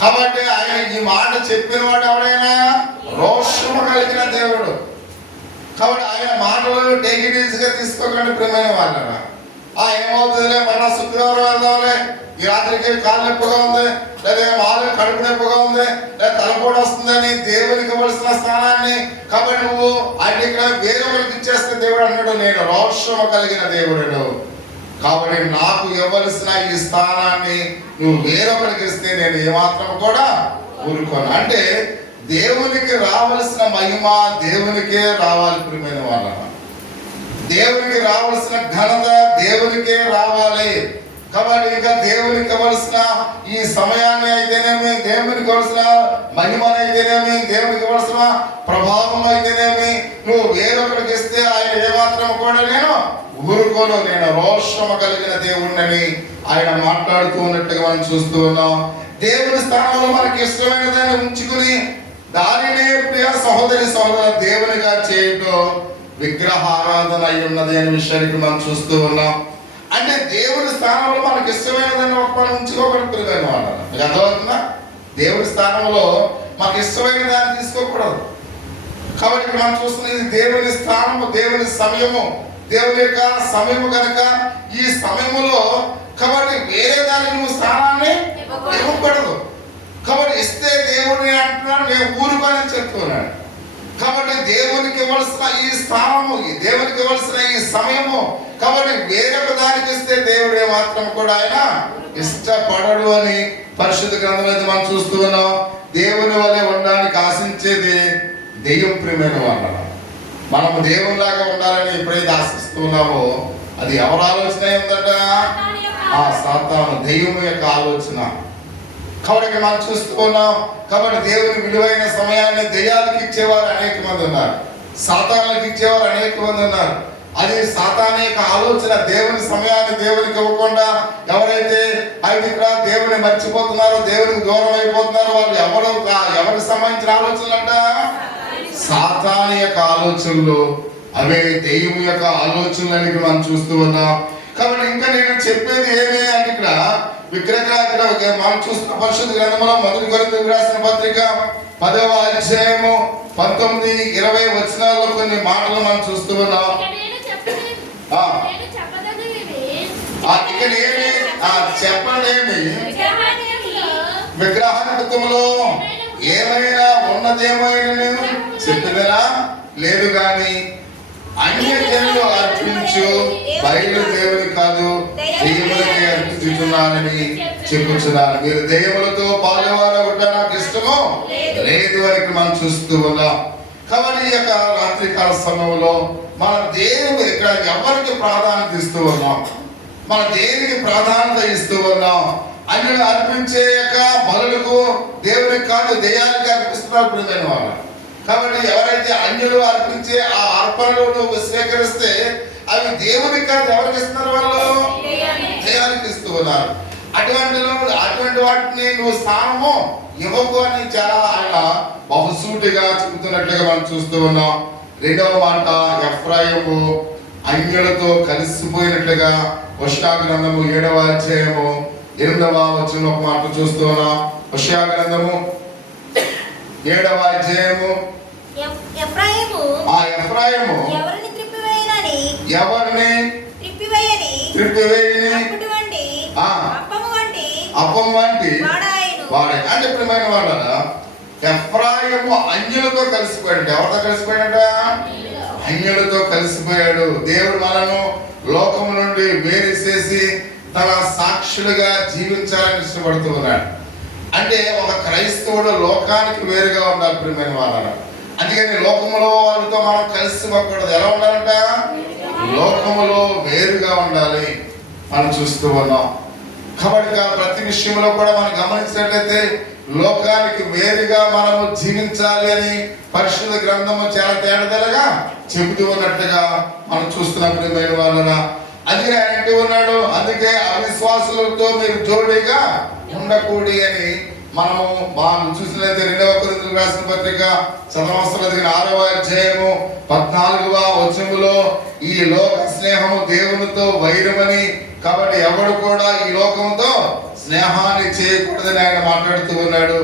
కాబట్టి ఆయన ఈ మాట చెప్పిన వాడు ఎవరైనా రోషము కలిగిన దేవుడు. కాబట్టి ఆయన మాటలు టేక్ ఇట్ ఈజీగా తీసుకోకండి ప్రియమైన వాళ్ళరా. ఏమవుతుందిలే మన శుక్రవారం వెళ్దాంలే, ఈ రాత్రికి కాళ్ళు నొప్పిగా ఉంది, లేదా మాలు కడుపు నొప్పిగా ఉంది, లేదా తలపోటు వస్తుందని దేవునికి ఇవ్వాల్సిన స్థానాన్ని కాబట్టి నువ్వు ఆయన ఇక్కడ వేరొకరికి ఇచ్చేస్తే దేవుడు అన్నాడు నేను రోషము కలిగిన దేవుడు, కాబట్టి నాకు ఇవ్వవలసిన ఈ స్థానాన్ని నువ్వు వేరొకరికి ఇస్తే నేను ఏమాత్రం కూడా ఊరుకోను. అంటే దేవునికి రావలసిన మహిమ దేవునికే రావాలి ప్రియమైన వాళ్ళ. దేవునికి రావాల్సిన ఘనత దేవునికే రావాలి. కాబట్టి ఇంకా దేవునికి ఇవ్వాల్సిన ఈ సమయాన్ని అయితేనేమి, దేవునికి ఇవ్వాల్సిన మహిమను అయితేనేమి, దేవునికి ఇవ్వాల్సిన ప్రభావం అయితేనేమి నువ్వు వేరొకరికి ఇస్తే ఆయన ఏమాత్రం కూడా నేను ఊరుకోను, నేను రోషము కలిగిన దేవుణ్ణని ఆయన మాట్లాడుతూ ఉన్నట్టుగా మనం చూస్తూ ఉన్నాం. దేవుని స్థానంలో మనకి ఇష్టమైన దాన్ని ఉంచుకుని దానినే ప్రియ సహోదరి సహోదర దేవునిగా చేయటం విగ్రహ ఆరాధన అయి ఉన్నది అనే విషయానికి మనం చూస్తూ ఉన్నాం. అంటే దేవుడి స్థానంలో మనకి ఇష్టమైనదాన్ని ఒక్కడు ఉంచుకోకూడదు. మీకు అర్థమవుతుందా? దేవుడి స్థానంలో మాకు ఇష్టమైన దాన్ని తీసుకోకూడదు. కాబట్టి ఇక్కడ మనం చూస్తున్నది దేవుని స్థానము, దేవుని సమయము, దేవుని యొక్క సమయము కనుక ఈ సమయములో కాబట్టి వేరే దానికి నువ్వు స్థానాన్ని ఇవ్వకూడదు. కాబట్టి ఇస్తే దేవుడిని అంటున్నాడు, నేను ఊరుకోని చెప్తున్నాడు. కాబట్టి దేవునికి ఇవ్వాల్సిన ఈ స్థానము, దేవునికి ఇవ్వాల్సిన ఈ సమయము కాబట్టి వేరొక దానికి ఇస్తే దేవుడే మాత్రం కూడా ఆయన ఇష్టపడడు అని పరిశుద్ధ గ్రంథంలో మనం చూస్తూ ఉన్నాం. దేవుని వలె ఉండడానికి ఆశించేది దెయ్యం ప్రియమైన వాళ్ళ. మనము దేవునిలాగా ఉండాలని ఎప్పుడైతే ఆశిస్తూ ఉన్నామో అది ఎవరి ఆలోచన ఉందట? సాతాను, దెయ్యం యొక్క ఆలోచన. కాబట్టి మనం చూస్తూ ఉన్నాం. కాబట్టి దేవుని విలువైన సమయాన్ని దెయ్యాలకు ఇచ్చేవారు అనేక మంది ఉన్నారు, సాతానులకు ఇచ్చేవారు అనేక మంది ఉన్నారు. అది సాతాను యొక్క ఆలోచన. దేవుని సమయాన్ని దేవునికి ఇవ్వకుండా ఎవరైతే అయితే ఇక్కడ దేవుని మర్చిపోతున్నారో, దేవునికి దూరం అయిపోతున్నారో వాళ్ళు ఎవరికి సంబంధించిన ఆలోచనలు అంట? సాతాను యొక్క ఆలోచనలు, అవే దెయ్యం యొక్క ఆలోచనలని మనం చూస్తూ ఉన్నాం. కాబట్టి ఇంకా నేను చెప్పేది ఏమి అంటే ఇక్కడ విగ్రహారాధన మనం చూస్తున్న పరిశుద్ధ గ్రంథంలో మొదటి కొరింథీయులకు రాసిన పత్రిక 10వ అధ్యాయము 19-20 వచనాల్లో కొన్ని మాటలు మనం చూస్తూ ఉన్నాం. ఇక్కడ ఏమి చెప్పనేమి విగ్రహార్థంలో ఏమైనా ఉన్నదేమైనా నేను చెప్పినా లేదు, కానీ అన్య జనులు అర్పించు బయలు దేవుని కాదు దెయ్యములకి అర్పించుతున్నానని చెప్పుచున్నాను. మీరు దెయ్యములతో పాలువారు ఉంటే నాకు ఇష్టమో లేదు అని మనం చూస్తూ ఉన్నాం. కాబట్టి ఈ యొక్క రాత్రికాల సమయంలో మనం దేవుడు ఇక్కడ ఎవరికి ప్రాధాన్యత ఇస్తూ ఉన్నాం, మన దేనికి ప్రాధాన్యత ఇస్తూ ఉన్నాం? అన్యులు అర్పించే యొక్క బలులకు దేవునికి కాదు దెయ్యానికి అర్పిస్తున్నారు ప్రియమైన వాళ్ళు. కాబట్టి ఎవరైతే అన్యులు అర్పించే ఆ అర్పణలు నువ్వు స్వీకరిస్తే అవి దేవునికి కాదు ఎవరికి ఇస్తున్నారు? వాళ్ళు దెయ్యానికి ఇస్తూ ఉన్నారు. అటువంటి వాటిని నువ్వు స్థానము ఇవ్వకు అని చాలా ఆయన బహుసూటిగా చెబుతున్నట్లుగా మనం చూస్తూ ఉన్నాం. రెండవ మాట, ఎఫ్రాయిము అన్యులతో కలిసిపోయినట్లుగా హోషేయ గ్రంథము 7వ అధ్యాయము 8వ వచనంలో ఒక మాట చూస్తూ ఉన్నాం. హోషేయ గ్రంథము 7వ అధ్యాయము ఎఫ్రాయిము ఎవరిని త్రిప్పివేయని అప్పం వంటి వాడే. అంటే ప్రియమైన వాళ్ళ ఎఫ్రాయిము అన్యులతో కలిసిపోయాడు. ఎవరితో కలిసిపోయాడ? అన్యులతో కలిసిపోయాడు. దేవుడు మనను లోకం నుండి వేరు చేసి తన సాక్షులుగా జీవించాలని ఇష్టపడుతూ ఉన్నాడు. అంటే ఒక క్రైస్తవుడు లోకానికి వేరుగా ఉండాలి ప్రియమైన వాళ్ళ. అందుకని లోకములో వాళ్ళతో మనం కలిసిపోకూడదు. ఎలా ఉండాలంట? లోకములో వేరుగా ఉండాలి మనం చూస్తూ ఉన్నాం. కాబట్టి ప్రతి విషయంలో కూడా మనం గమనించినట్లయితే లోకానికి వేరుగా మనము జీవించాలి అని పరిశుద్ధ గ్రంథము చాలా తేటతెల్లగా చెబుతూ ఉన్నట్టుగా మనం చూస్తున్నాం ప్రియమైన వాళ్ళ. అందుకే ఆయన అంటూ ఉన్నాడు, అందుకే అవిశ్వాసులతో మీరు జోడీగా ఉండకూడి అని మనము మనం చూసినట్లయితే 2వ కొరింథీయులకు రాసిన పత్రిక 6వ అధ్యాయము 14వ వచనములో ఈ లోక స్నేహము దేవునితో వైరమని, కాబట్టి ఎవడు కూడా ఈ లోకంతో స్నేహాన్ని చేయకూడదని ఆయన మాట్లాడుతూ ఉన్నాడు.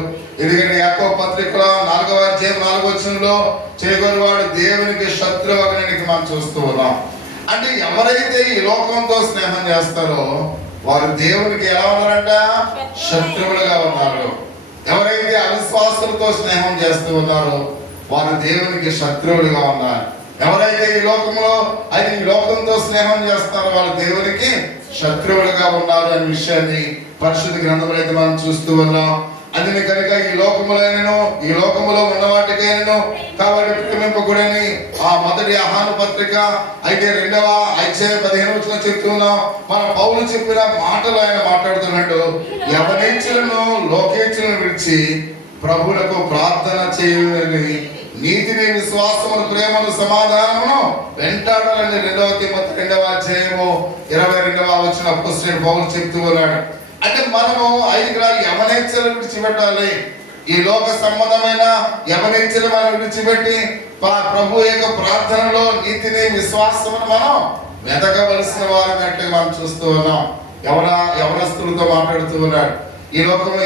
ఎందుకంటే యాకోబు పత్రికలో 4వ అధ్యాయం 4వ వచనంలో చేయగలవాడు దేవునికి శత్రువు అగ్నికి మనం చూస్తూ ఉన్నాం. అంటే ఎవరైతే ఈ లోకంతో స్నేహం చేస్తారో వారు దేవునికి ఎలా ఉన్నారంట? శత్రువులుగా ఉన్నారు. ఎవరైతే అవిశ్వాసులతో స్నేహం చేస్తూ ఉన్నారో వారు దేవునికి శత్రువులుగా ఉన్నారు. ఎవరైతే ఈ లోకంతో స్నేహం చేస్తారో వాళ్ళు దేవునికి శత్రువులుగా ఉన్నారు అనే విషయాన్ని పరిశుద్ధ గ్రంథంలో అయితే మనం చూస్తూ ఉన్నాం. అందుని కనుక ఈ లోకములో ఉన్న వాటికైనను కాబట్టి ప్రేమింపకూడని ఆ మొదటి ఆహ్వాన పత్రిక అయితే 2వ అధ్యాయం 15వ వచనం చెప్తున్నాం. మన పౌలు చెప్పిన మాటలు ఆయన మాట్లాడుతున్నాడు. యవనేచ్ఛలను లోకేచ్ఛలను విడిచి ప్రభువులకు ప్రార్థన చేయాలని నీతిని విశ్వాసమును ప్రేమను సమాధానమును వెంటాడాలని 2వ తిమోతి 2వ అధ్యాయము 22వ వచనం అపోస్తలుడైన పౌలు చెప్తూ ఉన్నాడు. అంటే మనము యవనేచ్ఛలు విడిచిపెట్టాలి. ఈ లోక సంబంధమైన యవనేచ్ఛలు మనం విడిచిపెట్టి ప్రభు యొక్క ప్రార్థనలో నీతిని విశ్వాసమును మనం వెతకవలసిన వారినట్టు మనం చూస్తూ ఉన్నాం. యవనస్తులతో మాట్లాడుతూ ఉన్నాడు. ఈ లోకంలో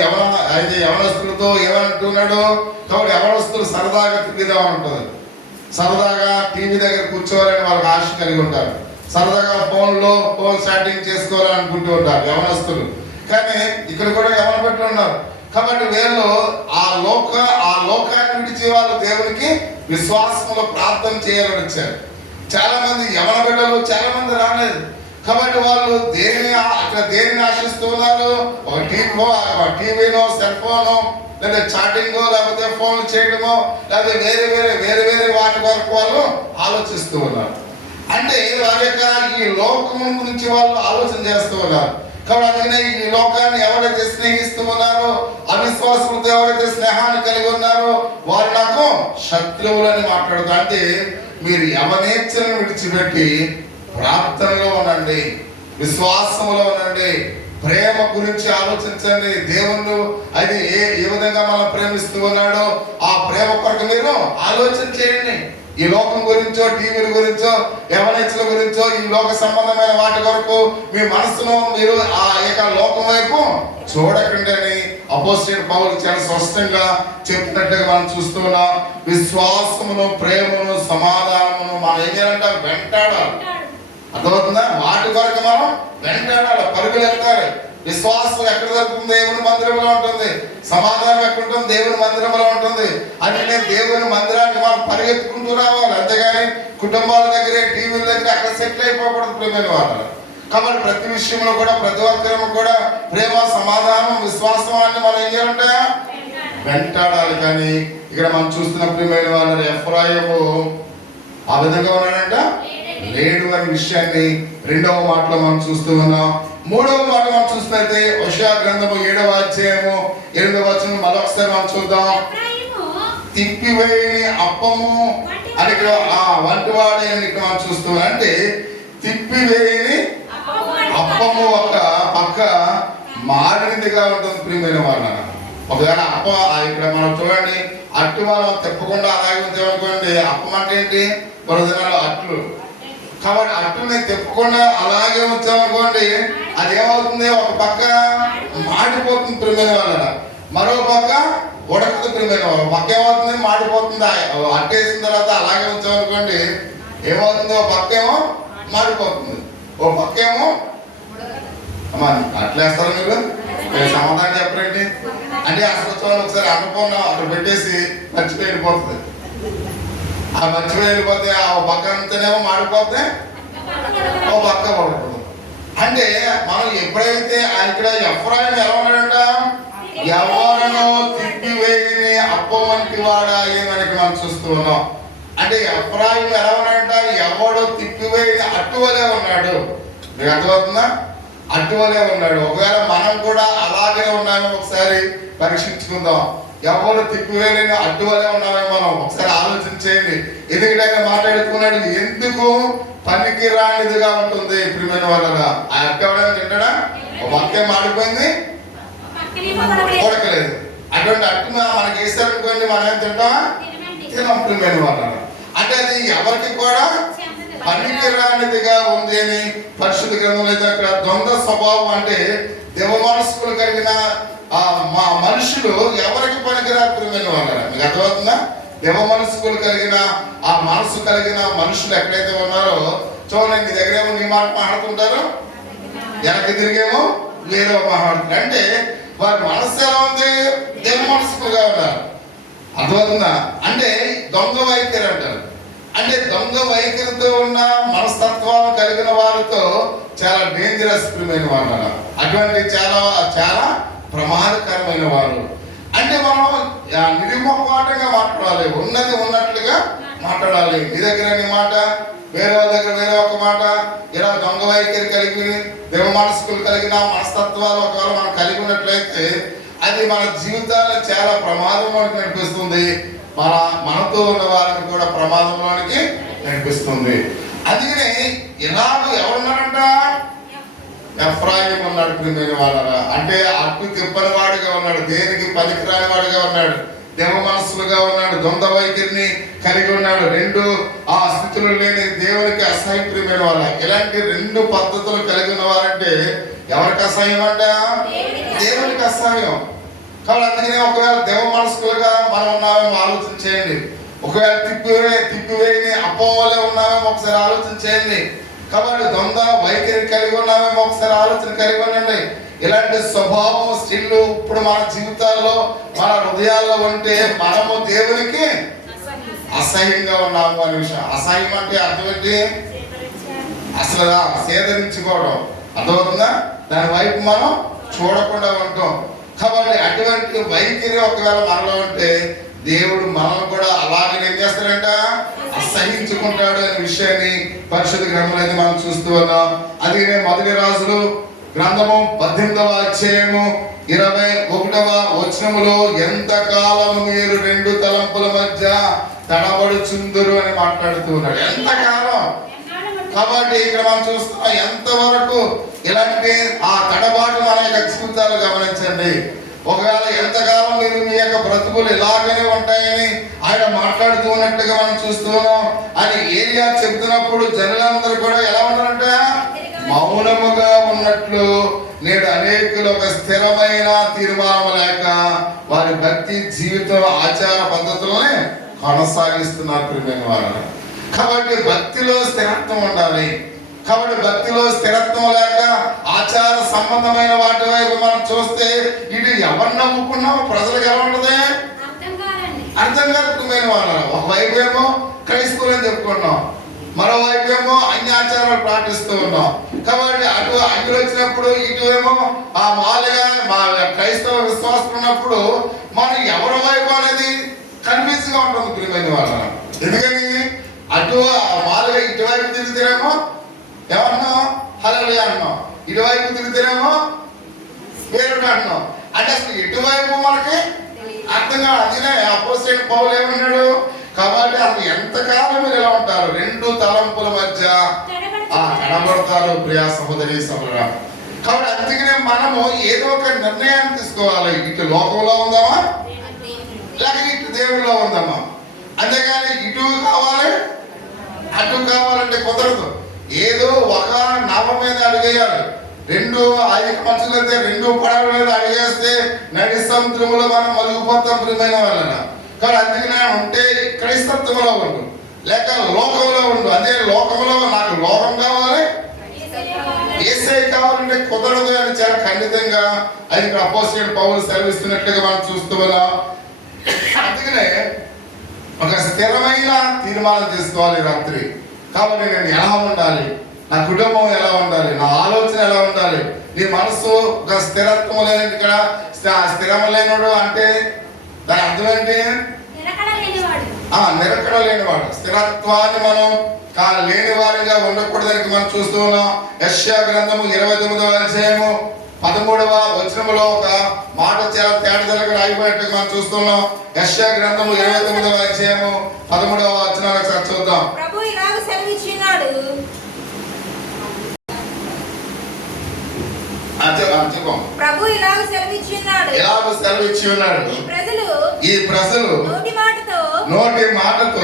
యవనస్తులతో ఏమంటున్నాడు? కాబట్టి యవనస్తులు సరదాగా తిరిగిదామని ఉంటుంది. సరదాగా టీవీ దగ్గర కూర్చోవాలని వాళ్ళకి ఆశ కలిగి ఉంటారు. సరదాగా ఫోన్ చాటింగ్ చేసుకోవాలని అనుకుంటూ ఉంటారు యవనస్తులు. కానీ ఇక్కడ కూడా యవన బిడ్డలు ఉన్నారు. కాబట్టి వీళ్ళు ఆ లోకాన్ని విడిచి వాళ్ళు దేవునికి విశ్వాసంలో ప్రార్థన చేయాలని వచ్చారు. చాలా మంది యవన బిడ్డలు చాలా మంది రాలేదు. కాబట్టి వాళ్ళు దేనిని ఆశిస్తూ ఉన్నారు? ఒక టీవీనో సెల్ ఫోనో లేదా చాటింగో లేకపోతే ఫోన్లు చేయడమో లేకపోతే వేరే వాటి వరకు వాళ్ళు ఆలోచిస్తూ ఉన్నారు. అంటే వారి యొక్క ఈ లోకం గురించి వాళ్ళు ఆలోచన చేస్తూ ఉన్నారు. కాబట్టి అందుకనే ఈ లోకాన్ని ఎవరైతే స్నేహిస్తూ ఉన్నారో అవిశ్వాసంతో ఎవరైతే స్నేహాన్ని కలిగి ఉన్నారో వారు నాకు శత్రువులని మాట్లాడుతారు. అంటే మీరు యవనేచ్ఛలను విడిచిపెట్టి ప్రార్థనలో ఉండండి, విశ్వాసంలో ఉండండి, ప్రేమ గురించి ఆలోచించండి. దేవుడు అది ఏ విధంగా మనం ప్రేమిస్తూ ఉన్నాడో ఆ ప్రేమ కొరకు మీరు ఆలోచన చేయండి. ఈ లోకం గురించో టీవీల గురించో యవనేచ్ఛల గురించో ఈ లోక సంబంధమైన వాటి వరకు మీ మనసును మీరు ఆ యొక్క లోకం వైపు చూడకండి అని అపోస్తలుడైన పౌలు చాలా స్పష్టంగా చెప్పినట్టుగా మనం చూస్తున్నాం. విశ్వాసమును ప్రేమను సమాధానమును మనం ఏం చేయాలంటే వెంటాడాలి. అర్థమవుతుందా? వాటి వరకు మనం వెంటాడాలి, పరుగులు ఎత్తాలి. విశ్వాసం ఎక్కడ దొరుకుతుంది? దేవుని మందిరంలో ఉంటుంది. సమాధానం ఎక్కడ ఉంటుంది? దేవుని మందిరంలో ఉంటుంది. అని దేవుని మందిరానికి మనం పరిగెత్తుకుంటూ రావాలి. అంతేగాని కుటుంబాల దగ్గరే టీవీల దగ్గర అక్కడ సెటిల్ అయిపోకూడదు ప్రేమైన వాళ్ళు. కాబట్టి ప్రతి విషయంలో కూడా ప్రతి ఒక్కరూ కూడా ప్రేమ సమాధానం విశ్వాసం అని మనం ఏం చేయాలంటే వెంటాడాలి. కానీ ఇక్కడ మనం చూస్తున్న ప్రియమైన వాళ్ళు ఎఫ్రాయిము ఆ విధంగా ఉన్నాడంట లేడు అనే విషయాన్ని 2వ మాటలో మనం చూస్తూ ఉన్నాం. 3వ మాట మనం చూసినట్లయితే హోషేయ గ్రంథము 7వ అధ్యాయము 8వ వచనం మరొకసారి మనం చూద్దాం. తిప్పివేయని అప్పము అని ఇక్కడ వంటివాడే అని ఇక్కడ మనం చూస్తున్నాం. అంటే తిప్పివేయని అప్పము ఒక పక్క మారినదిగా ఉంటుంది ప్రియమైన వాళ్ళ. ఒకవేళ అప్ప ఇక్కడ మనం చూడండి, అట్టు మనం తిప్పకుండా అలాగే ఉంచామనుకోండి. అప్పం అంటే ఏంటి? పరుదినాలు అట్లు. కాబట్టి అట్టుని తిప్పకుండా అలాగే ఉంచామనుకోండి, అది ఏమవుతుంది? ఒక పక్క మాడిపోతుంది ప్రియమైన వాళ్ళ, మరో పక్క ఉడకదు ప్రియమైన వాళ్ళ. పక్క ఏమవుతుంది? మాడిపోతుంది. అట్టేసిన తర్వాత అలాగే ఉంచామనుకోండి ఏమవుతుంది? ఒక పక్క ఏమో మాడిపోతుంది, ఓ పక్క ఏమో అమ్మా అట్లేస్తారా మీరు? సమాధానం చెప్పండి. అంటే అసలు ఒకసారి అన్నపూర్ణం అక్కడ పెట్టేసి మర్చిపోయి వెళ్ళిపోతుంది. ఆ మర్చిపోయి వెళ్ళిపోతే ఆ పక్క అంతనేమో మాడిపోతే ఓ పక్క పడుతుంది. అంటే మనం ఎప్పుడైతే ఇక్కడ ఎఫ్రాయిము ఎలా ఉన్నాడంట? ఎవరనో తిప్పివేయని అప్పం వంటి వాడా ఏమని మనం చూస్తూ ఉన్నాం. అంటే ఎఫ్రాయిము ఎలా ఉన్నాడంట? ఎవడో తిప్పివేయని అట్టువలే ఉన్నాడు. మీకు అర్థమవుతుందా? అట్టువలే ఉన్నాడు. ఒకవేళ మనం కూడా అలాగే ఉన్నామో ఒకసారి పరీక్షించుకుందాం. ఎవరు తిప్పివేయలేని అడ్డువలే ఉన్నామో మనం ఒకసారి ఆలోచించేయండి. ఎందుకంటే ఆయన మాట్లాడుకున్నాడు, ఎందుకు పనికి రానిదిగా ఉంటుంది ప్రియమైన వాళ్ళగా. ఆ అట్టు ఎవడైనా తింటాడా? ఒక పక్కే మాడిపోయింది, ఉడకలేదు. అటువంటి అట్టు మనకి వేసారనుకోండి, మనం ఏం తింటామా? తినం ప్రియమైన వాళ్ళ. అంటే అది ఎవరికి కూడా పనికి రానిదిగా ఉంది అని పరిశుద్ధ గ్రంథంలో అయితే అక్కడ ద్వంద్వ స్వభావం అంటే దేవ మనస్కులు కలిగిన మా మనుషులు ఎవరికి పనికిరారు ప్రియమైన వాళ్ళరా? మీకు అర్థమవుతుందా? దేవ మనస్కులు కలిగిన ఆ మనసు కలిగిన మనుషులు ఎక్కడైతే ఉన్నారో చూడండి, నీ దగ్గరేమో నీ మాట మాట్లాడుతుంటారు, వెనక్కి తిరిగేమో వేరే మాట్లాడుతున్నారు. అంటే వారి మనస్సు ఎలా ఉంది? దేవ మనస్కులుగా ఉన్నారు. అర్థమవుతుందా? అంటే దొంగ వైఖరి అంటారు. అంటే దొంగ వైఖరితో ఉన్న మనస్తత్వాలు కలిగిన వారితో చాలా డేంజరస్ ప్రియమైన వాళ్ళు. అటువంటి చాలా చాలా ప్రమాదకరమైన వారు. అంటే మనం నిర్మోహమాటంగా మాట్లాడాలి, ఉన్నది ఉన్నట్లుగా మాట్లాడాలి. నీ దగ్గర నీ మాట, వేరే వాళ్ళ దగ్గర వేరే ఒక మాట. ఇలా దొంగ వైఖరి కలిగి దేవ మనస్కులు కలిగిన మనస్తత్వాలు ఒకవేళ మనం కలిగి ఉన్నట్లయితే అది మన జీవితాన్ని చాలా ప్రమాదంలోనికి నడిపిస్తుంది. మనతో ఉన్న వారిని కూడా ప్రమాదంలోనికి నడిపిస్తుంది. అందుకని ఇలాగ ఎవరున్నారంట? ఎఫ్రాయిం ఉన్నాడు ప్రియమైన వాళ్ళరా. అంటే అట్టు తిప్పని వాడుగా ఉన్నాడు, దేనికి పనికిరాని వాడుగా ఉన్నాడు, దేవ మనస్సులుగా ఉన్నాడు, దొంగ వైఖరిని కలిగి ఉన్నాడు, రెండు ఆ స్థితులు లేని దేవునికి అసహ్యప్రియమైన వాళ్ళ. ఇలాంటి రెండు పద్ధతులు కలిగి ఉన్నవారంటే ఎవరికి అసహ్యం అంట? దేవునికి అసహ్యం. కాబట్టి అందుకనే ఒకవేళ దేవ మనస్కులుగా మనం ఉన్నామేమో ఆలోచన చేయండి. ఒకవేళ తిప్పివేయని అపోవలే ఉన్నామేమో ఒకసారి ఆలోచన చేయండి. కాబట్టి దొంగ వైఖరి కలిగి ఉన్నామేమో ఒకసారి ఆలోచన కలిగి ఉండండి. ఇలాంటి స్వభావం స్టిల్ ఇప్పుడు మన జీవితాల్లో మన హృదయాల్లో ఉంటే మనము దేవునికి అసహ్యంగా ఉన్నాము అనే విషయం. అసహ్యం అంటే అర్థం ఏంటి? అసలు సేదరించుకోవడం. అర్థమవుతుందా? దాని వైపు మనం చూడకుండా ఉంటాం. కాబట్టి అటువంటి వైఖరి ఒకవేళ మనలో ఉంటే దేవుడు మనం కూడా అలాగే ఏం చేస్తాడంట? అసహించుకుంటాడు అనే విషయాన్ని పరిశుద్ధ గ్రంథంలో అయితే మనం చూస్తూ ఉన్నాం. అందుకనే మొదటి రాజులు గ్రంథము 18వ అధ్యాయము 21వ వచనములో ఎంతకాలం మీరు రెండు తలంపుల మధ్య తడబడుచుందురు అని మాట్లాడుతూ ఉన్నాడు. ఎంతకాలం? కాబట్టి ఇక్కడ మనం చూస్తున్నాం ఎంతవరకు ఇలాంటి ఆ తడబాటు మన యొక్క జీవితాలు గమనించండి. ఒకవేళ ఎంతకాలం మీరు మీ యొక్క బ్రతుకులు ఇలాగనే ఉంటాయని ఆయన మాట్లాడుతూ ఉన్నట్టుగా మనం చూస్తున్నాం అని ఏలియా చెబుతున్నప్పుడు జనులందరూ కూడా ఎలా ఉన్నారంట? మౌనముగా ఉన్నట్లు నేడు అనేకులు ఒక స్థిరమైన తీర్మానం లేక వారి భక్తి జీవితం ఆచార పద్ధతులనే కొనసాగిస్తున్నారు ప్రియమైన వారు. కాబట్టి భక్తిలో స్థిరత్వం ఉండాలి. కాబట్టి భక్తిలో స్థిరత్వం లేక ఆచార సంబంధమైన వాటి వైపు మనం చూస్తే ఇది ఎవరు నమ్ముకున్నామో ప్రజలకు ఎలా ఉంటుంది? అర్థం కాకపోయిన వాళ్ళ. ఒకవైపు ఏమో క్రైస్తవులు అని చెప్పుకున్నాం, మరోవైపు ఏమో అన్ని ఆచారాలు పాటిస్తూ ఉన్నాం. కాబట్టి అటు అడ్డు వచ్చినప్పుడు ఇటు ఏమో ఆ మాలుగా మా క్రైస్తవ విశ్వాసం ఉన్నప్పుడు మనం ఎవరి వైపు అనేది కన్ఫ్యూజ్ గా ఉంటుంది ప్రియమైన వాళ్ళ. ఎందుకని అటు మాలుగా ఇటువైపు తిరిగితేనేమో ఏమన్నాం? హల్లెలూయా అన్నాం. ఇటువైపు తిరిగితేనేమో వేరొకటి అంటున్నాం. అంటే అసలు ఎటువైపు మనకి అర్థం కాదు. అందుకనే అపోస్తలుడైన పౌలు ఏమన్నాడు? కాబట్టి అసలు ఎంతకాలం మీరు ఎలా ఉంటారు? రెండు తలంపుల మధ్య కనబడతారు ప్రియా సహోదరి సహోదరా. కాబట్టి అందుకనే మనము ఏదో ఒక నిర్ణయాన్ని తీసుకోవాలి. ఇటు లోకంలో ఉందామా లేక ఇటు దేవుడిలో ఉందామా? అంతేగాని ఇటు కావాలి అటు కావాలంటే కుదరదు. ఏదో ఒక నవ మీద అడిగేయాలి. రెండు ఐదు మనుషులు అయితే రెండు పడవల మీద అడిగేస్తే నడి సముద్రములో మనం మలుగుపోతాం ప్రియమైన వాళ్ళ. కానీ అందుకనే ఉంటే క్రైస్తత్వంలో ఉండు లేక లోకంలో ఉండు. అదే లోకంలో నాకు లోకం కావాలి యేసయ్య కావాలంటే కుదరదు అని చాలా ఖండితంగా అది ఇక్కడ అపోస్తలుడైన పౌలు సెలవిస్తున్నట్లుగా మనం చూస్తూ ఉన్నాం. అందుకనే ఒక స్థిరమైన తీర్మానం తీసుకోవాలి రాత్రి. కాబట్టి నేను ఎలా ఉండాలి, నా కుటుంబం ఎలా ఉండాలి, నా ఆలోచన ఎలా ఉండాలి. నీ మనసు ఒక స్థిరత్వం లేని ఇక్కడ స్థిరం లేనివాడు అంటే దాని అర్థం ఏంటి? నిరకడ లేనివాడు. స్థిరత్వాన్ని మనం లేని వారిగా ఉండకూడదని మనం చూస్తూ ఉన్నాం. యెషయా గ్రంథము 29వ అధ్యాయము 13వ వచనములో ఒక మాట చాలా తేడాగా రాయిపోయినట్టుగా మనం చూస్తున్నాం. యెషయా గ్రంథము 29వ అధ్యాయము 13వ వచనాన్ని ఒకసారి చూద్దాం. ప్రభువు ఇలాగ సెలవిచ్చినాడు. ప్రభు ఇలాగ సెలవిచ్చినాడు. ఇలాగ సెలవిచ్చి ఉన్నాడు. ఈ ప్రజలు నోటి మాటతో